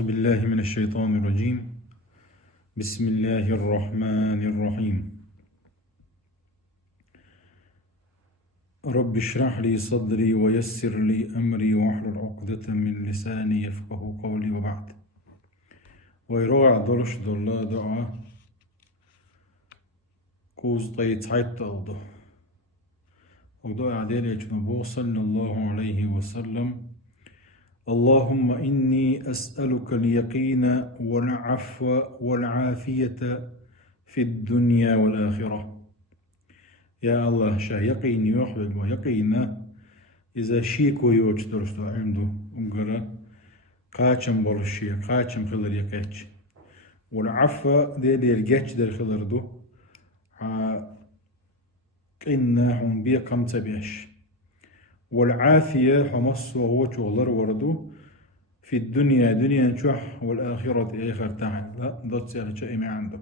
أعوذ بالله من الشيطان الرجيم. بسم الله الرحمن الرحيم. رب اشرح لي صدري ويسر لي أمري واحلل عقدة من لساني يفقه قولي وبعد. ويروع درش دلا دعاء كوز طيت عيت أوضه ودعاء عديل يجنبه صلى الله عليه وسلم. اللهم إني أسألك اليقين والعفو والعافية في الدنيا والآخرة. يا الله شا يقين يحبب ويقينا إذا شيكو يوش درستو عنده انقرا قاچم برشي قاچم خلر يقاچ والعفو دي الجاچ در خلر دو قينا هم بيقم تبيش والعافية حمص وهو شغلر وردو في الدنيا دنيا نشوح والآخرة آخر تعال لا ضد سأل شيء ما عنده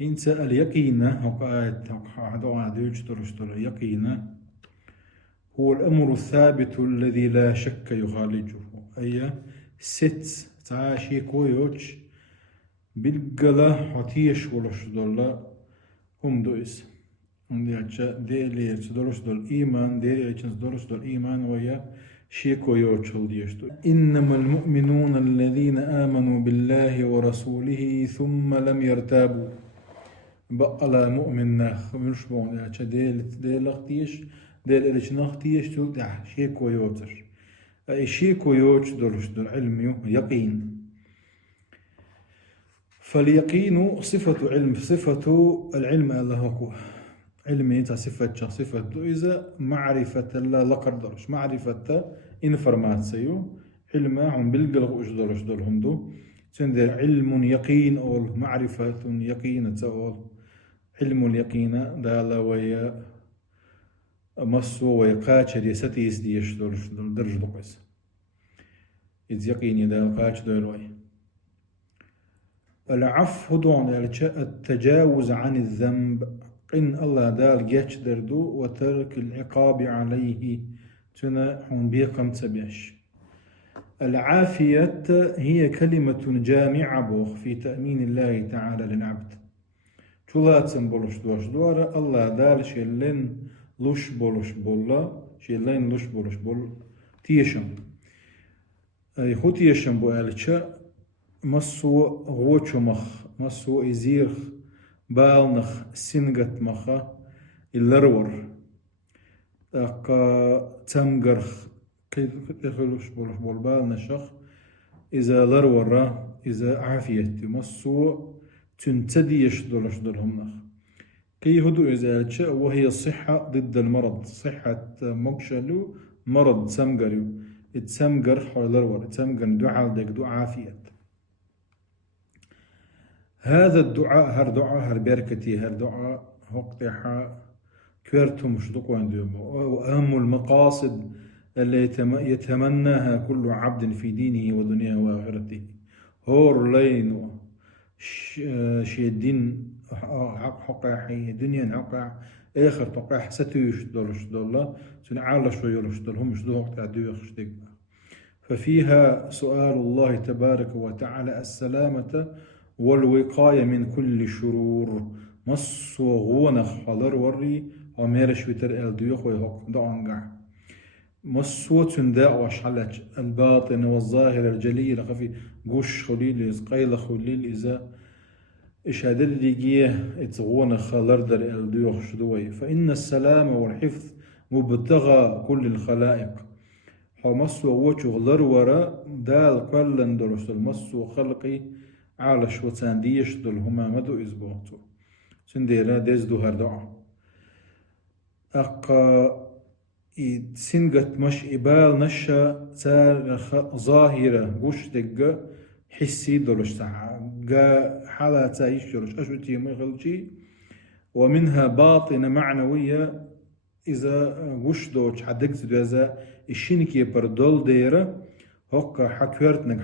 إن سأل يقينا هقاعد دوج ترشتر يقينا هو الأمر الثابت الذي لا شك يخالجه أي ست تعاشي كويوش بالقلا حتيش ولشدولا هم دويس ديلي تدرس دول إيمان ديلي تدرس دول إيمان ويا شيكو يوتشل ديشتو. إنما المؤمنون الذين آمنوا بالله ورسوله ثم لم يرتابوا. بقلا مؤمن ناخ مش بون يا ديل اختيش ديل إلش نختيش تو شيكو يوتر أي شيكو يوتش درس دول علمي يقين. فاليقين صفة علم صفة العلم الله هو علمي صفة إذا معرفة لا لقدرش معرفة إنفرماتسيو علما هم بالقلق أجدرش دولهم دو سندر علم يقين أو معرفة يقين تقول علم اليقين دالا ويا مصو ويقاتش دي ستيس ديش دولش دول درج دقس إذ يقيني دال قاتش دولوي. العفو دون التجاوز عن الذنب إن الله دال جيش دردو وترك العقاب عليه تنا حون بيقم تبيش. العافية هي كلمة جامعة بوخ في تأمين الله تعالى للعبد. تلاتن بولش دوش دوارا الله دال شيلين لوش بولش بولا شيلين لوش بولش بول تيشم أي خو تيشم بو ألتشا مصو غوچو مخ مصو إزيرخ بالنخ سنغت مخا اللرور أقا تمغرخ كيخلوش بولش بول بالنشخ إذا لرورا إذا عافية مصو تنتديش دولش دولهم نخ كي هدو إذا شاء وهي الصحة ضد المرض صحة مقشلو مرض تمغريو تمغر حول لرور تمغر دعاء ديك دعاء عافية. هذا الدعاء هر بركتي هر دعاء هقطحا كيرتو مشدق عندهم وأهم المقاصد التي يتمناها كل عبد في دينه ودنياه وآخرته. هور لين شيدين حقاحي دنيا حقا آخر تقاح ستيش دولش دولا سنعال شوي يولش دولهم مش دو وقت عدو ففيها سؤال الله تبارك وتعالى السلامة والوقاية من كل شرور مصو غونخ حضر وري وميرش وتر الديوخ ويهوك دعنقع مصو تنداء وشحلج الباطن والظاهر الجليل خفي قوش خليل قيل خليل إذا إشهاد الليجيه اتغونخ لردر الديوخ شدوي. فإن السلام والحفظ مبتغى كل الخلائق حمصو وچو لرورا دال قلن درس المصو خلقي على شوتان ديش دول هما مدو إزبوتو سنديرا ديز دو هردعا أقا سنقت مش إبال نشا تارخ ظاهرة قوش دقا حسي دولش ساعة قا حالا تايش دولش أشوتي مغلجي ومنها باطنة معنوية إذا قوش دوش حدقت دوزا الشينكي بردول ديرا هكا حكورتنك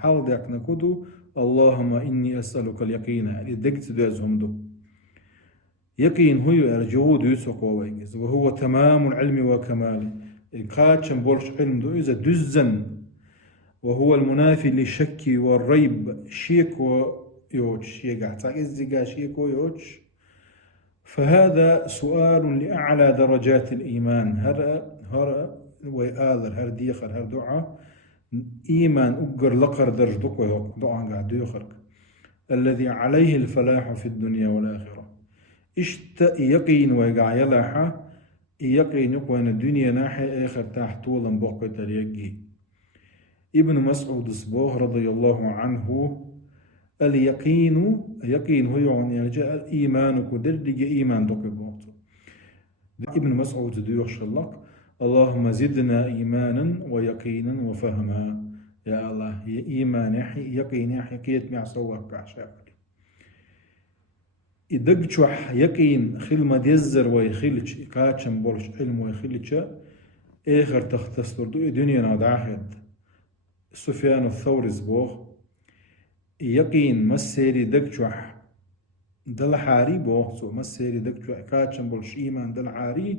حال ديكنا كدو اللهم إني أسألك اليقين لدقت دوزهم دو يقين هو الجهود يسوق وويجز وهو تمام العلم وكماله القاتشم بولش علم دو إذا دزن وهو المنافي للشك والريب شيك ويوتش شيك تعزق شيك ويوتش. فهذا سؤال لأعلى درجات الإيمان. هر ويآذر هر ديخر هر دعاء إيمان أقر لقر درجتك دعاء قاعد يخرج الذي عليه الفلاح في الدنيا والآخرة. يقين ويقع يلاحة يقين يقوان الدنيا ناحية آخر تحت طولا بقى تريقي. ابن مسعود الصبوح رضي الله عنه اليقين هو يعني جاء الإيمان كدردج إيمان دقي بوقته. ابن مسعود ديوش الله اللهم زدنا إيمانا ويقينا وفهما. يا الله إيمان يقين كيت مع صوك عشاك إدقشوح يقين خل ما ديزر ويخلش كاتشم بولش علم ويخلش آخر تختصر دو دنيا نادعهد. سفيان الثوري زبوخ يقين مسيري دقشوح دل حاري بوخ سو مسيري دقشوح كاتشم بولش إيمان دل حاري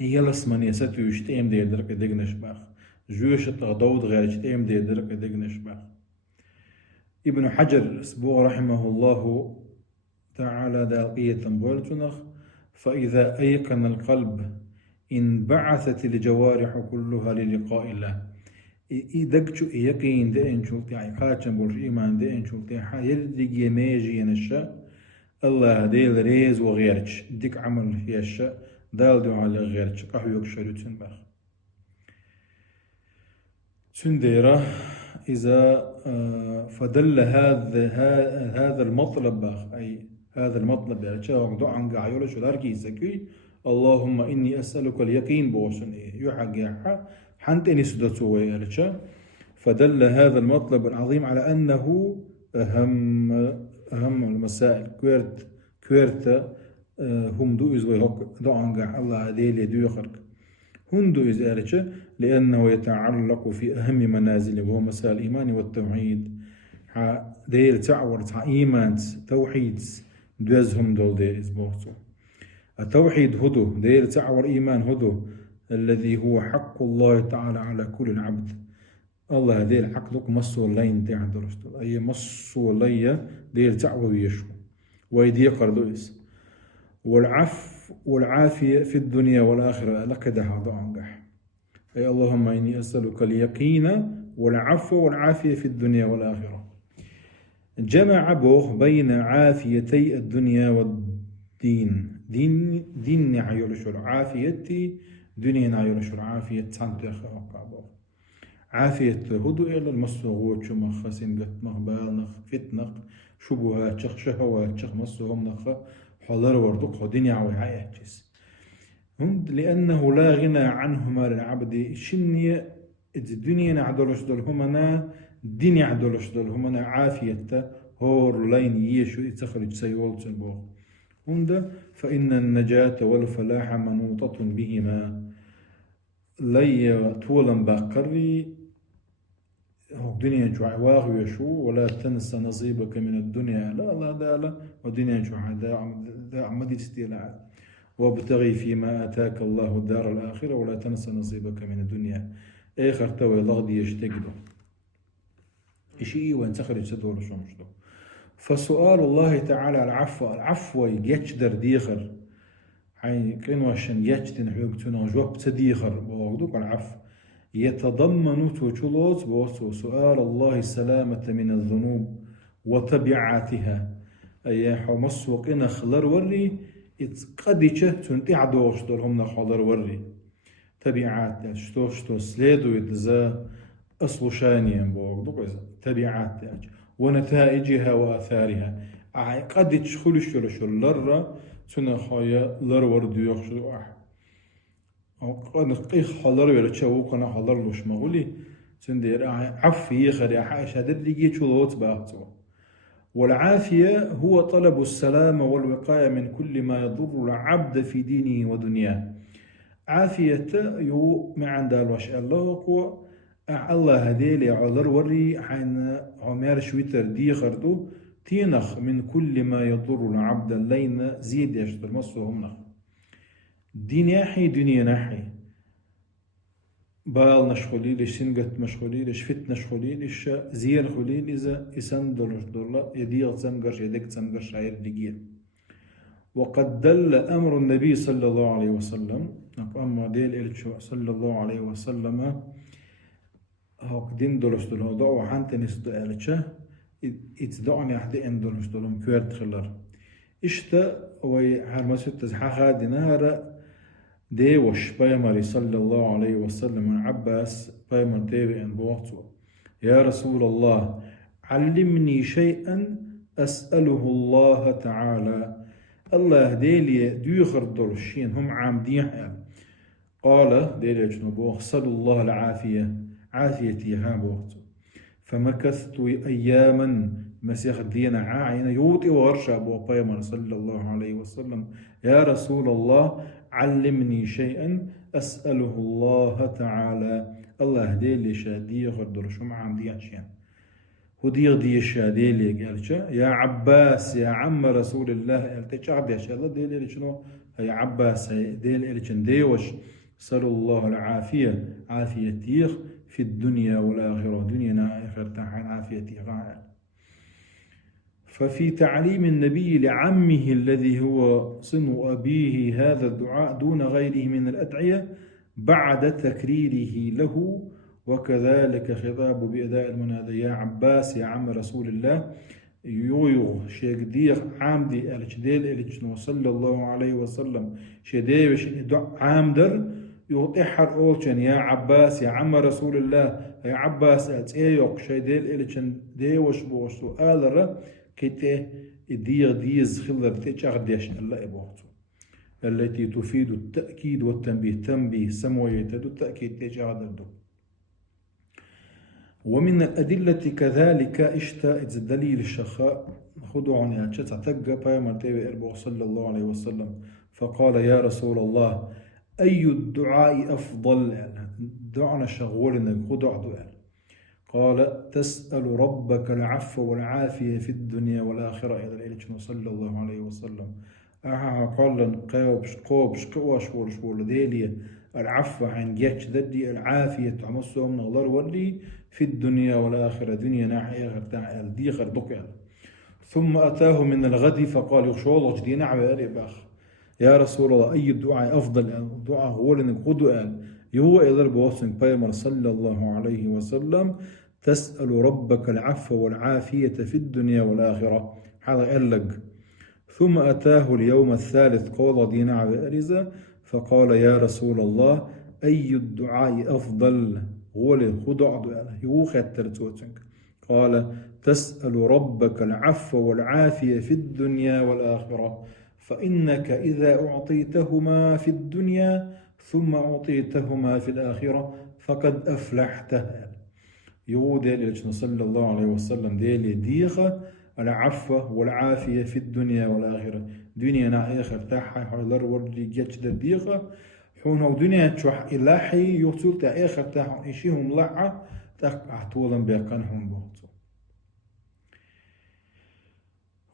يلس من يستو يشتيم دي درك دقنش باخ جوش التغضوض غير يشتيم دي درك دقنش باخ. ابن حجر سبوغ رحمه الله تعالى داقية بولتنخ فإذا أيقن القلب انبعثت الجوارح كلها للقاء الله. إدقشو يقين دين شلتي عقاتشن بولش إيمان دين شلتي حيردق يميجي ينشا الله ديل ريز وغيرش ديك عمل يشا دال دو على غيرش قهو يكشرو تنبخ سنديرة. إذا فدل هذا المطلب أي هذا المطلب يعني شاء دعاء قاعيول شو داركي زكي اللهم إني أسألك اليقين بوشن يحق يحا حنت إني سدتوه يرجع. فدل هذا المطلب العظيم على أنه أهم المسائل كويرت هم دو إزوي هوك دعاء قاع الله ديلي دو يخرج هندو إزالة لأنه يتعلق في أهم منازله وهو مسائل الإيمان والتوحيد. دير تعور إيمان توحيد دوزهم دول دير إزبوتو. التوحيد هدو دير تعور إيمان هدو الذي هو حق الله تعالى على كل العبد. الله دير حق لك مصو اللين تعدرستو أي مصو اللي دير تعور يشو ويدي قردوس والعافية في الدنيا والآخرة لك ده ضعنقح. أي اللهم إني أسألك اليقين والعفو والعافية في الدنيا والآخرة. جمع بوخ بين عافيتي الدنيا والدين. دين نعيولشور عافيتي دنيا نعيولشور عافية تانتو يخوق عافية هدو إلى المصوغوت شو مخسين قد مغبال نخ فتنخ شبهات شخ شهوات شخ مصوهم نخ حضر وردق دنيا وعياتيس لأنه لا غنى عنهما للعبد شنية الدنيا نعدلش دلهمنا دين يعدلش دلهمنا عافية هور لين يشو يتخرج سيولت البوغ هند فإن النجاة والفلاح منوطة بهما لي طولا باقري الدنيا جوع ويشو ولا تنسى نصيبك من الدنيا لا والدنيا جوع دا عمدي استيلاء وابتغي فيما آتاك الله الدار الآخرة ولا تنسى نصيبك من الدنيا آخر توي لغدي يشتقدو إشي وين تخرج تدور شمشدو. فسؤال الله تعالى العفو يجدر ديخر حين كانوا عشان يجتن حيوكتنا جواب تديخر بوغدوك العفو يتضمن توجلوت بوصو سؤال الله السلامة من الذنوب وتبعاتها أي حمصو قنا خلر وري قديشه تنتي عدوش دولهم نخلر وري تبعات شتو سليدو يتزا أصل شانيا بوغدوك تبعات ونتائجها وآثارها قد تشخلش شو لرة تنخايا لر وردو يخشو قد قيخ حلر ولا تشوو قنا حلر لوش مغولي سندير عفي خري حاشا ددلي شلوت باعتو. والعافية هو طلب السلام والوقاية من كل ما يضر العبد في دينه ودنياه. عافية يو ما عند الوش الله الله هديلي عذر وري حين عمر شويتر دي خردو تينخ من كل ما يضر العبد اللين زيد يشتر مصهم نخ دي ناحي دنيا ناحي بال نشخولي ليش سنقت مشخولي ليش فت نشخولي ليش زير خولي إذا إسان دولار يدير تسمقر يدك تسمقر شاير دقيقة. وقد دل أمر النبي صلى الله عليه وسلم أما ديل صلى الله عليه وسلم هاك دين دولش دول هذا وحنت نسد ألشة إتدعني أحد إن دولش دولهم كورت خلر إشتا وحرمسة تزحها دينار ديوش بيمري صلى الله عليه وسلم عباس بيمر ديوي إن بوقته يا رسول الله علمني شيئا أسأله الله تعالى الله ديلي ديخر دولشين هم عامدين قال ديلي جنوبوه صلى الله العافية عافيتي ها بوقته فمكثت أياما مسيح الدين عاين يوطي ورشا أبو بيمر صلى الله عليه وسلم يا رسول الله علمني شيئا أسأله الله تعالى الله ديلي شادي غردر شو معام ديشان ودير دي شاديلي قال يا عباس يا عم رسول الله قال تشعب يا شاء الله ديلي شنو يا عباس ديلي شن ديوش صلى الله العافية عافيتيخ في الدنيا والآخرة دنيا آخر تحين عافيتي غاية. ففي تعليم النبي لعمه الذي هو صن أبيه هذا الدعاء دون غيره من الأدعية بعد تكريره له وكذلك خطاب بأداء المنادى يا عباس يا عم رسول الله يويو شيخ ديخ عامدي الجديل الجنو صلى الله عليه وسلم شديش عامدر يوطيحر أولشن يا عباس يا عم رسول الله يا عباس أتيوك شديل الجن ديوش بوشتو آلرة كته ديز خلر تشغل ديش الله إبوحتو التي تفيد التأكيد والتنبيه تنبيه سموية تدو التأكيد تشغل دو. ومن الأدلة كذلك اشتاء دليل الشخاء خدعني أتشتع تقى مرتبة إربو صلى الله عليه وسلم فقال يا رسول الله أي الدعاء أفضل دعنا شغولنا خدع دعاء قال تسأل ربك العفو والعافية في الدنيا والآخرة إلى الإلجن صلى الله عليه وسلم قال قوبش قواش ورشول ديلي العفو عن جيش ذدي العافية تعمسه من الله ولي في الدنيا والآخرة دنيا ناحية غير تعال دي غير دقيال. ثم أتاه من الغد فقال يخشوا الله جدي نعوى باخ يا رسول الله أي الدعاء أفضل الدعاء هو لأنك قدوال يهو إذا بوصن بيمر صلى الله عليه وسلم تسأل ربك العفو والعافية في الدنيا والآخرة هذا ألق. ثم أتاه اليوم الثالث قول دينا وأرزة فقال يا رسول الله أي الدعاء أفضل غولي خدع دعاء يهو خاترتوتنك قال تسأل ربك العفو والعافية في الدنيا والآخرة فإنك إذا أعطيتهما في الدنيا ثم أعطيتهما في الآخرة فقد أفلحت. يودي صلى الله عليه وسلم ديلي ديخة العفو والعافية في الدنيا والآخرة دنيا نا آخر تاحي حلر ورد جيتش ديخة حونه دنيا تشوح إلاحي يوصل تا آخر تاحي إشيهم لعة تقع طولا بيقنهم بوطو.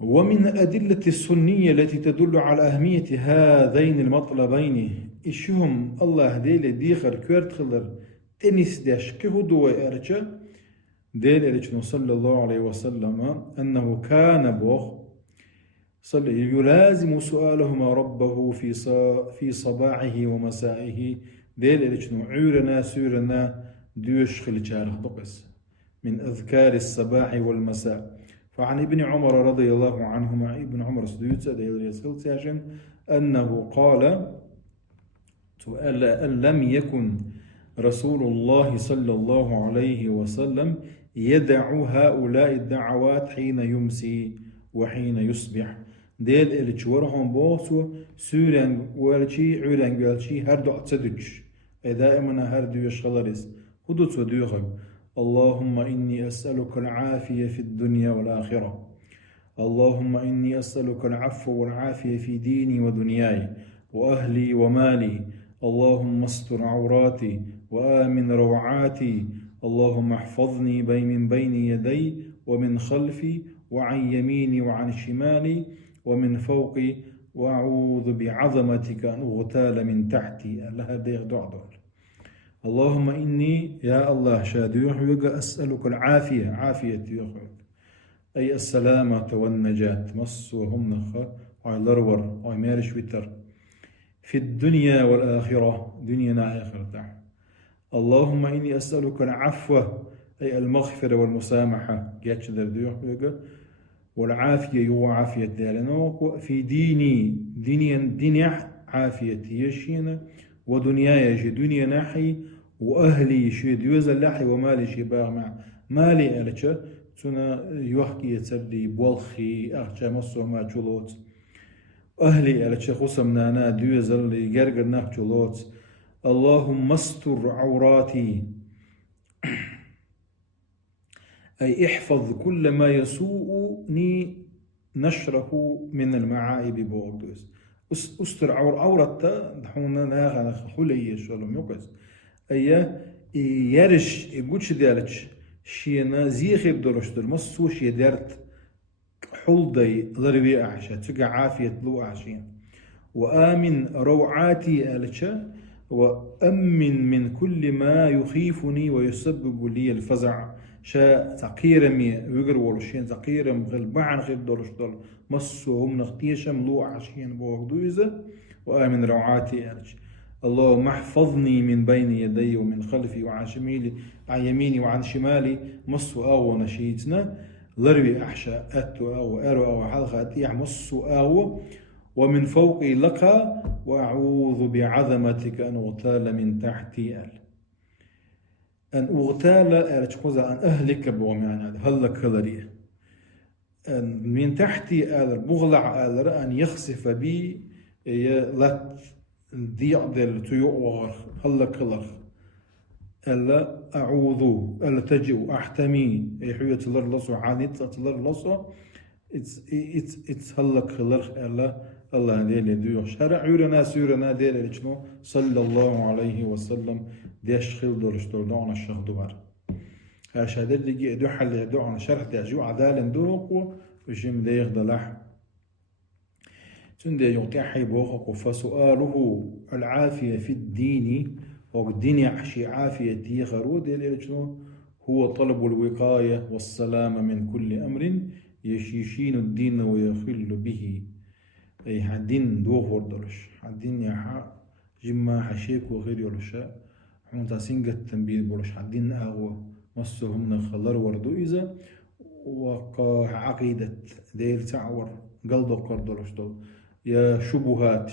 ومن الأدلة السنية التي تدل على أهمية هذين المطلبين إشهم الله ديل ديخر كورت خلر تنس داش كهدو وإرجا ديل إليشنو صلى الله عليه وسلم أنه كان بوخ صلى يلازم سؤالهما ربه في صباحه ومسائه ديل إليشنو عورنا سورنا دوش خلجاره بقس من أذكار الصباح والمساء. فعن ابن عمر رضي الله عنهما ابن عمر سديوتة أنه قال أن لم يكن رسول الله صلى الله عليه وسلم يدع هؤلاء الدعوات حين يمسي وحين يصبح ديل الجورهم بوسو سوران والشي عوران والشي هردو تصدج دائما هردو يشغلرس هدو تصدوغم اللهم إني أسألك العافية في الدنيا والآخرة اللهم إني أسألك العفو والعافية في ديني ودنياي وأهلي ومالي اللهم استر عوراتي وآمن روعاتي اللهم احفظني من بين يدي ومن خلفي وعن يميني وعن شمالي ومن فوقي وأعوذ بعظمتك أن أغتال من تحتي لها ديغ دعدل اللهم إني يا الله شاديوح ويقى أسألك العافية عافية يوحك أي السلامة والنجاة مص وهم نخ وعلرور وعمارش وتر في الدنيا والآخرة دنيا آخرة. اللهم إني أسألك العفو أي المغفرة والمسامحة جاتش دردوح ويقى والعافية يو عافية دالنوك في ديني عافية يشين ودنياي شي دنيا ناحي وأهلي شي ديوزا لاحي ومالي شي باغ مع مالي ألتشا تنا يوحكي يتسبدي بولخي أخشى مصو ما جلوت أهلي ألتشا خصم نانا ديوزا اللي قرقر ناح جلوت اللهم استر عوراتي أي احفظ كل ما يسوءني نشره من المعايب بوردوس استر عورتا دحونا ناغا خلي شلوم يوكس أي يرش يقولش دالتش شينا زيخي بدرشتر مصو شي دارت حلدي ضربي أعشا تقع عافية لو أعشين وآمن روعاتي ألتشا وأمن من كل ما يخيفني ويسبب لي الفزع شا تقيرمي ويقر ولشين تقيرم غلبعن غير دولش دول مصوهم نغتيشم لو عشين بوغدويزة وآمن روعاتي ألتش اللهم احفظني من بين يدي ومن خلفي وعن شمالي عن يميني وعن شمالي مصو أو نشيتنا لروي أحشى أتو أو أرو أو حلقة أتيح مصو أو ومن فوقي لك وأعوذ بعظمتك أن أغتال من تحتي أن أغتال أن أهلك بوم يعني هلك هلري من تحتي بغلع أن يخسف بي لا ديعدل تيوغر هلك هلر ألا أعوذ ألا تجئ أحتمي حيوة تلر لصو عانيت تلر لصو it's هلك هلر ألا الله ديل ديو شرع يورنا ديل شنو صلى الله عليه وسلم ديش خيل دورش دورنا الشيخ دوار هاشا اللي دو حل دو عن شرح ديجو عدال دوق وجيم ديغ دلح تندي يعطي حيبوخ فسؤاله العافية في الدين والدين يحشي عافية تيغرو ديل شنو هو طلب الوقاية والسلام من كل أمر يشيشين الدين ويخل به أي حدين دوغ وردلش حدين يحا جمع حشيك وغير يولشا حمون تاسين قد تنبيل بولش حدين أغوى مصهم نخلر وردو إذا وقا عقيدة ديل تعور قلدو قردلش دول يا شبهات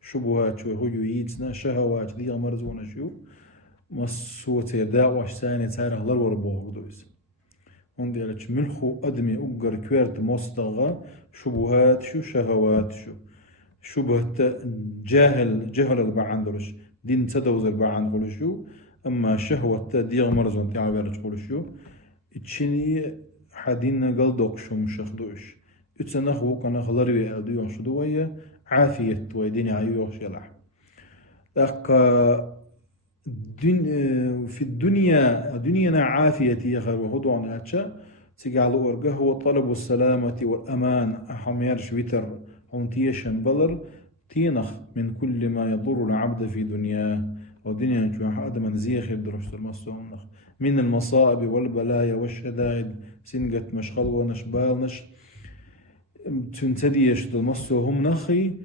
شو هو ييتنا شهوات دي مرزونا شو مصوت يداوش ثاني تاريخ لر وربوه دوز هندي لك ملخو أدمي أبقر كويرت مصدغة شبهات شو شهوات شو شبهة جهل البعندرش دين تدوز البعندرش شو أما شهوة ديغ مرزون تعبير تقول شو اتشيني حدين قلدوك شو مشخدوش اتسنخو كان خضروي أدوية شدوية عافية ويدين عيوش يلح في دنيا عافية يخر وهدوان أتشا تقال أورجه هو طلب السلامة والأمان أحميرش ويتر هونتيشن بلر تينخ من كل ما يضر العبد في دنياه ودنيا جوا آدم زيخ يدرش المصونخ من المصائب والبلايا والشدائد سنقت مشغل ونشبال تنتديش المصوهم نخي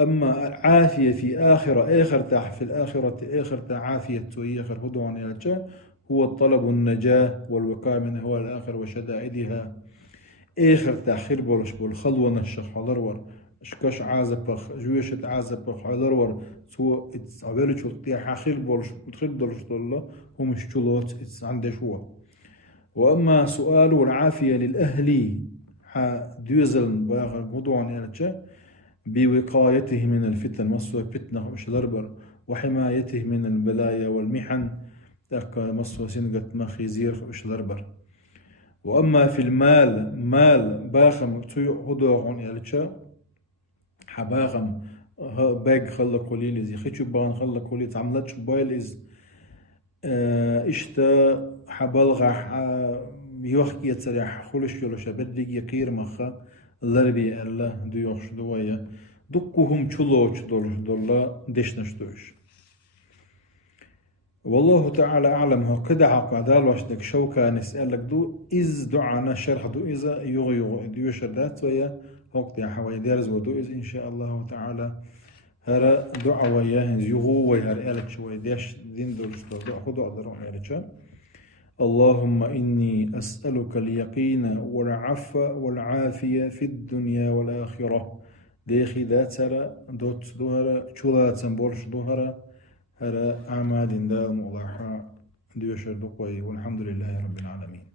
أما عافية في آخر تاح في الآخرة آخر عافية توي آخر هدوان يلجا هو الطلب النجاة والوقاية من هو الآخر وشدائدها آخر تاخير بولش بالخلوة نشخ حضرور شكاش عازبخ جويشت عازبخ حضرور سو عبالي شو تيح آخر بولش بتخيل درش الله هم شلوت عنده شو وأما سؤال العافية للأهلي ديوزل باخر هدوان يلجا بوقايته من الفتن مصر فتنة وشلربر وحمايته من البلايا والمحن تلقى مصر سنقة مخيزير وشلربر وأما في المال مال باخم هدوغن يلتشا حباغم باق خلق قليل زي خيشو بان خلق قليل تعملتش بايلز اشتا حبالغا يوخ يتسريح خلش يلوشا بدي يقير مخا اللربي الله ديوش دوايا دقهم چلوش دولش دولا دشنش دوش والله تعالى أعلم. هو كده عقدال واشتك شوكا نسألك دو إز دعانا شرح دو إذا يغي ديو شردات ويا وقت يا حوالي دارز ودو إز إن شاء الله تعالى هرا دعا وياه يغو ويا إلك شوي ديش دين دولش دعا خدو أقدر إلك. اللهم إني أسألك اليقين والعفو والعافية في الدنيا والآخرة. ديخي دات سرا دوت دوهرا شولات سنبورش دوهرا هرا أعمال دال مغلاحة ديوشر دقوي والحمد لله رب العالمين.